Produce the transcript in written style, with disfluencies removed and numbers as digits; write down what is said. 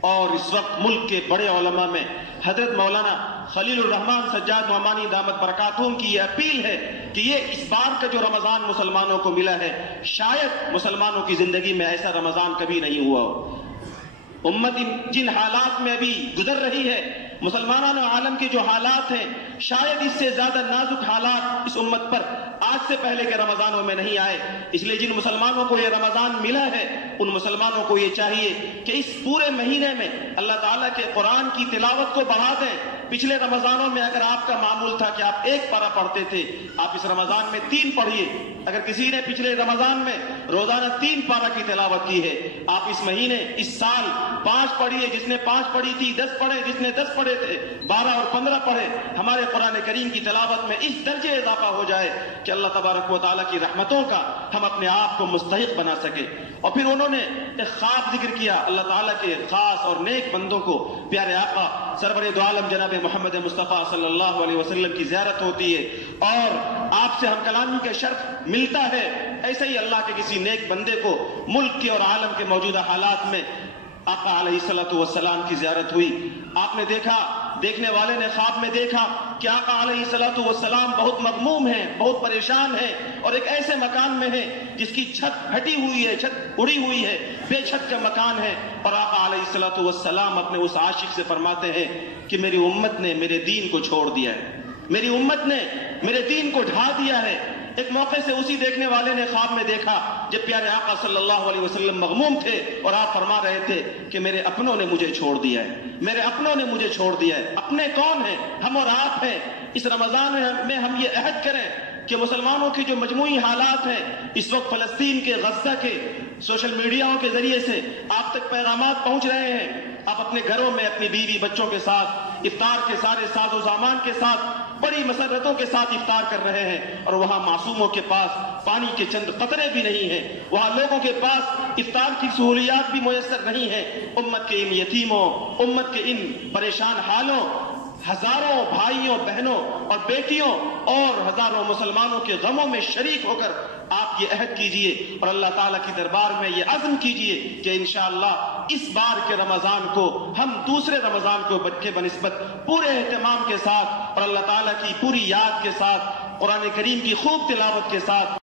اور اس وقت ملک کے بڑے علماء میں حضرت مولانا خلیل الرحمان سجاد نعمانی دامت برکاتہم کی یہ اپیل ہے کہ یہ اس بار کا جو رمضان مسلمانوں کو ملا ہے، شاید مسلمانوں کی زندگی میں ایسا رمضان کبھی نہیں ہوا ہو۔ امت جن حالات میں ابھی گزر رہی ہے، مسلمانان عالم کے جو حالات ہیں، شاید اس سے زیادہ نازک حالات اس امت پر آج سے پہلے کے رمضانوں میں نہیں آئے۔ اس لیے جن مسلمانوں کو یہ رمضان ملا ہے، ان مسلمانوں کو یہ چاہیے کہ اس پورے مہینے میں اللہ تعالیٰ کے قرآن کی تلاوت کو بڑھا دیں۔ پچھلے رمضانوں میں اگر آپ کا معمول تھا کہ آپ 1 پارہ پڑھتے تھے، آپ اس رمضان میں 3 پڑھیے۔ اگر کسی نے پچھلے رمضان میں روزانہ 3 پارہ کی تلاوت کی ہے، آپ اس مہینے اس سال 5 پڑھیے۔ جس نے 5 پڑھی تھی 10 پڑھے، جس نے 10 پڑھے تھے 12 اور 15 پڑھے۔ ہمارے قرآن کریم کی تلاوت میں اس درجے اضافہ ہو جائے کہ اللہ تبارک و تعالیٰ کی رحمتوں کا ہم اپنے آپ کو مستحق بنا سکے۔ اور پھر انہوں نے ایک خواب ذکر کیا، اللہ تعالیٰ کے خاص اور نیک بندوں کو پیارے آقا سرور دو عالم جناب محمد مصطفیٰ صلی اللہ علیہ وسلم کی زیارت ہوتی ہے اور آپ سے ہم کلامی کا شرف ملتا ہے۔ ایسے ہی اللہ کے کسی نیک بندے کو ملک کے اور عالم کے موجودہ حالات میں آقا علیہ الصلوۃ والسلام کی زیارت ہوئی۔ آپ نے دیکھا، دیکھنے والے نے خواب میں دیکھا کہ آقا علیہ الصلوۃ والسلام بہت مغموم ہیں، بہت پریشان ہیں اور ایک ایسے مکان میں ہیں جس کی چھت ہٹی ہوئی ہے، چھت اڑی ہوئی ہے، بے چھت کا مکان ہے۔ اور آقا علیہ الصلوۃ والسلام اپنے اس عاشق سے فرماتے ہیں کہ میری امت نے میرے دین کو چھوڑ دیا ہے، میری امت نے میرے دین کو ڈھا دیا ہے۔ ایک موقع سے اسی دیکھنے والے نے خواب میں دیکھا جب پیارے آقا صلی اللہ علیہ وسلم مغموم تھے اور آپ فرما رہے تھے کہ میرے اپنوں نے مجھے چھوڑ دیا ہے، میرے اپنوں نے مجھے چھوڑ دیا ہے۔ اپنے کون ہیں؟ ہم اور آپ ہیں۔ اس رمضان میں ہم یہ عہد کریں کہ مسلمانوں کی جو مجموعی حالات ہیں اس وقت فلسطین کے، غزہ کے، سوشل میڈیاؤں کے ذریعے سے آپ تک پیغامات پہنچ رہے ہیں۔ آپ اپنے گھروں میں اپنی بیوی بچوں کے ساتھ افطار کے سارے ساز و سامان کے ساتھ بڑی مسرتوں کے ساتھ افطار کر رہے ہیں اور وہاں معصوموں کے پاس پانی کے چند قطرے بھی نہیں ہیں، وہاں لوگوں کے پاس افطار کی سہولیات بھی میسر نہیں ہیں۔ امت کے ان یتیموں، امت کے ان پریشان حالوں، ہزاروں بھائیوں، بہنوں اور بیٹیوں اور ہزاروں مسلمانوں کے غموں میں شریک ہو کر آپ یہ عہد کیجئے اور اللہ تعالیٰ کی دربار میں یہ عزم کیجئے کہ انشاءاللہ اس بار کے رمضان کو ہم دوسرے رمضان کو کے بنسبت پورے اہتمام کے ساتھ اور اللہ تعالیٰ کی پوری یاد کے ساتھ، قرآن کریم کی خوب تلاوت کے ساتھ